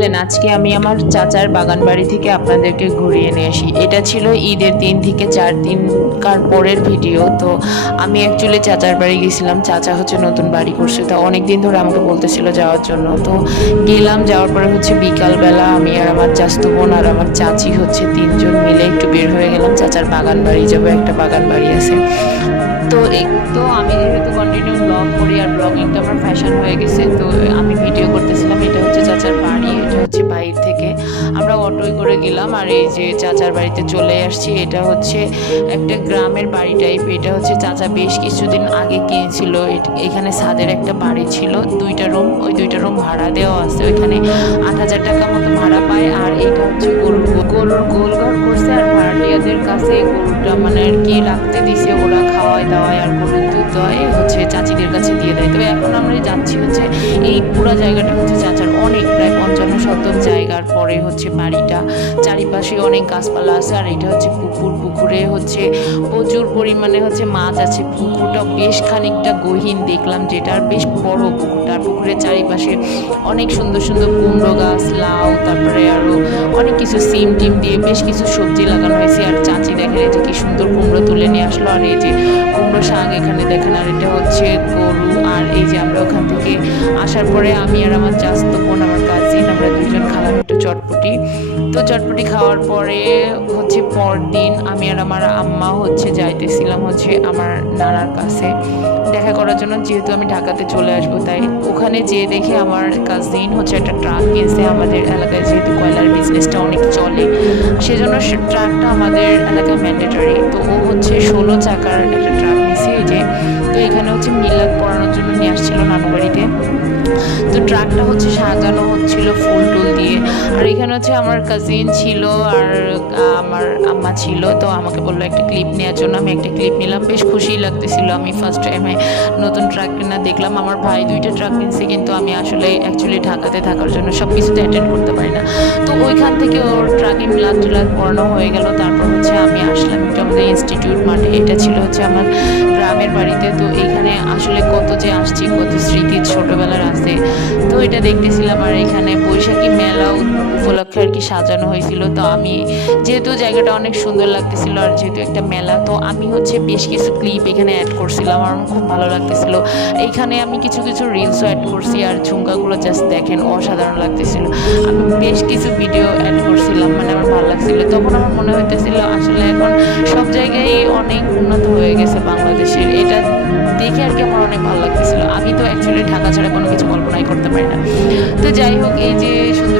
চলেন আজকে আমি আমার চাচার বাগান বাড়ি থেকে আপনাদেরকে ঘুরিয়ে নিয়ে আসি। এটা ছিল ঈদের 3 থেকে 4 দিন পরের ভিডিও। তো আমি অ্যাকচুয়ালি চাচার বাড়ি গেছিলাম। চাচা হচ্ছে নতুন বাড়ি করছে, তো অনেক দিন ধরে আমাকে বলতেছিল যাওয়ার জন্য। তো গেলাম, যাওয়ার পরে হচ্ছে বিকালবেলা আমি আর আমার চাচতো বোন আর আমার চাচি হচ্ছে 3 জন মিলে একটু বের হয়ে গেলাম চাচার বাগান বাড়ি যাবো। একটা বাগান বাড়ি আছে। তো আমি যেহেতু কন্টিনিউ ব্লগ করি আর ব্লগিংটা আমার ফ্যাশন হয়ে গেছে, তো আমি ভিডিও করতেছিলাম। এটা হচ্ছে চাচার বাড়ি, এটা হচ্ছে বাইরে থেকে আমরা অটোয় করে গেলাম। আর এই যে চাচার বাড়িতে চলে আসছি। এটা হচ্ছে একটা গ্রামের বাড়ি টাইপ। এটা হচ্ছে চাচা বেশ কিছুদিন আগে কিনেছিল। এখানে ছাদের একটা বাড়ি ছিল, 2টা রুম। ওই 2টা রুম ভাড়া দেওয়া আছে, ওইখানে 8,000 টাকা মতো ভাড়া পায়। আর এটা হচ্ছে গরুর গোলঘর করছে। আর ভাড়াটিয়াদের কাছে গরুটা মানে আর কি রাখতে দিছে, ওরা খাওয়ায় দাওয়ায় আর গরুর দুধ দয় হচ্ছে চাচিদের কাছে দিয়ে দেয়। তবে এখন আমরা যাচ্ছি হচ্ছে এই পুরো জায়গাটা হচ্ছে চাচার অনেক, প্রায় 55 শতক জায়গার পরে হচ্ছে বাড়িটা। চারিপাশে অনেক গাছপালা আছে। আর এটা হচ্ছে পুকুরে হচ্ছে প্রচুর পরিমাণে হচ্ছে মাছ আছে। পুকুরটা বেশ খানিকটা গহীন দেখলাম, যেটার বেশ বড় পুকুরটা। পুকুরের চারিপাশে অনেক সুন্দর সুন্দর কুমড়ো গাছ, লাউ, তারপরে আরো অনেক কিছু সিম টিম দিয়ে বেশ কিছু সবজি লাগানো হয়েছে। আর চাচি দেখেন এই যে কি সুন্দর কুমড়ো তুলে নিয়ে আসলো। আর এই যে কুমড়ো শাক এখানে দেখেন। আর এটা হচ্ছে গরু। আর এই যে আমরা ওখান থেকে আসার পরে আমি আর আমার চাচতো বোন, আমার কাজিন, আমরা 2জন খালাম একটু চটপটি। তো চটপটি খাওয়ার পরে হচ্ছে পরদিন আমি আর আমার আম্মা হচ্ছে যাইতেছিলাম হচ্ছে আমার নানার কাছে দেখা করার জন্য, যেহেতু আমি ঢাকাতে চলে আসবো। তাই ওখানে যেয়ে দেখে আমার কাজিন হচ্ছে একটা ট্রাক কিনছে। আমাদের এলাকায় যেহেতু কয়লার বিজনেসটা অনেক চলে, সেজন্য ট্রাকটা আমাদের এলাকায় ম্যান্ডেটরি। তো ও হচ্ছে 16 চাকার একটা ট্রাক নিছে। এই যে তো এখানে হচ্ছে মিলাদ পড়ানোর জন্য নিয়ে আসছিল নানু বাড়িতে। তো ট্রাকটা হচ্ছে সাজানো হচ্ছিল ফুল টুল দিয়ে। আর এখানে হচ্ছে আমার কাজিন ছিল আর আমার আম্মা ছিল। তো আমাকে বললো একটা ক্লিপ নেওয়ার জন্য। আমি একটা ক্লিপ নিলাম, বেশ খুশি লাগতেছিল। আমি ফার্স্ট টাইমে নতুন ট্রাক কেনা দেখলাম। আমার ভাই 2টা ট্রাক কিনছে, কিন্তু আমি আসলে অ্যাকচুয়ালি ঢাকাতে থাকার জন্য সব কিছুতে অ্যাটেন্ড করতে পারি না। তো ওইখান থেকে ওর ট্রাকে মিলাদ টিলাদ পড়ানো হয়ে গেল। তারপর হচ্ছে আমি আসলাম একটু আমাদের ইনস্টিটিউট মাঠে। এটা ছিল হচ্ছে আমার গ্রামের বাড়িতে। তো এখানে আসলে কত যে আসছি, কত স্মৃতি ছোটবেলার আছে। তো এটা দেখতেছিলাম। আর এখানে বৈশাখী মেলা উপলক্ষে আর কি সাজানো হয়েছিল। তো আমি যেহেতু জায়গাটা অনেক সুন্দর লাগতেছিল আর যেহেতু একটা মেলা, তো আমি হচ্ছে বেশ কিছু ক্লিপ এখানে অ্যাড করছিলাম। আমার খুব ভালো লাগতেছিল। এইখানে আমি কিছু কিছু রিলসও অ্যাড করছি। আর ঝুমকাগুলো জাস্ট দেখেন, অসাধারণ লাগতেছিল। আমি বেশ কিছু ভিডিও অ্যাড করছিলাম, মানে আমার ভালো লাগছিল। তখন আমার মনে হইতেছিল আসলে এখন সব জায়গায় অনেক উন্নত হয়ে গেছে বাংলাদেশের। এটা দেখে আর কি আমার অনেক ভালো লাগতেছিল। আমি তো অ্যাকচুয়ালি ঢাকা ছাড়া কোনো কিছু কল্পনাই করতে পারি না। তো যাই হোক, এই যে সুন্দর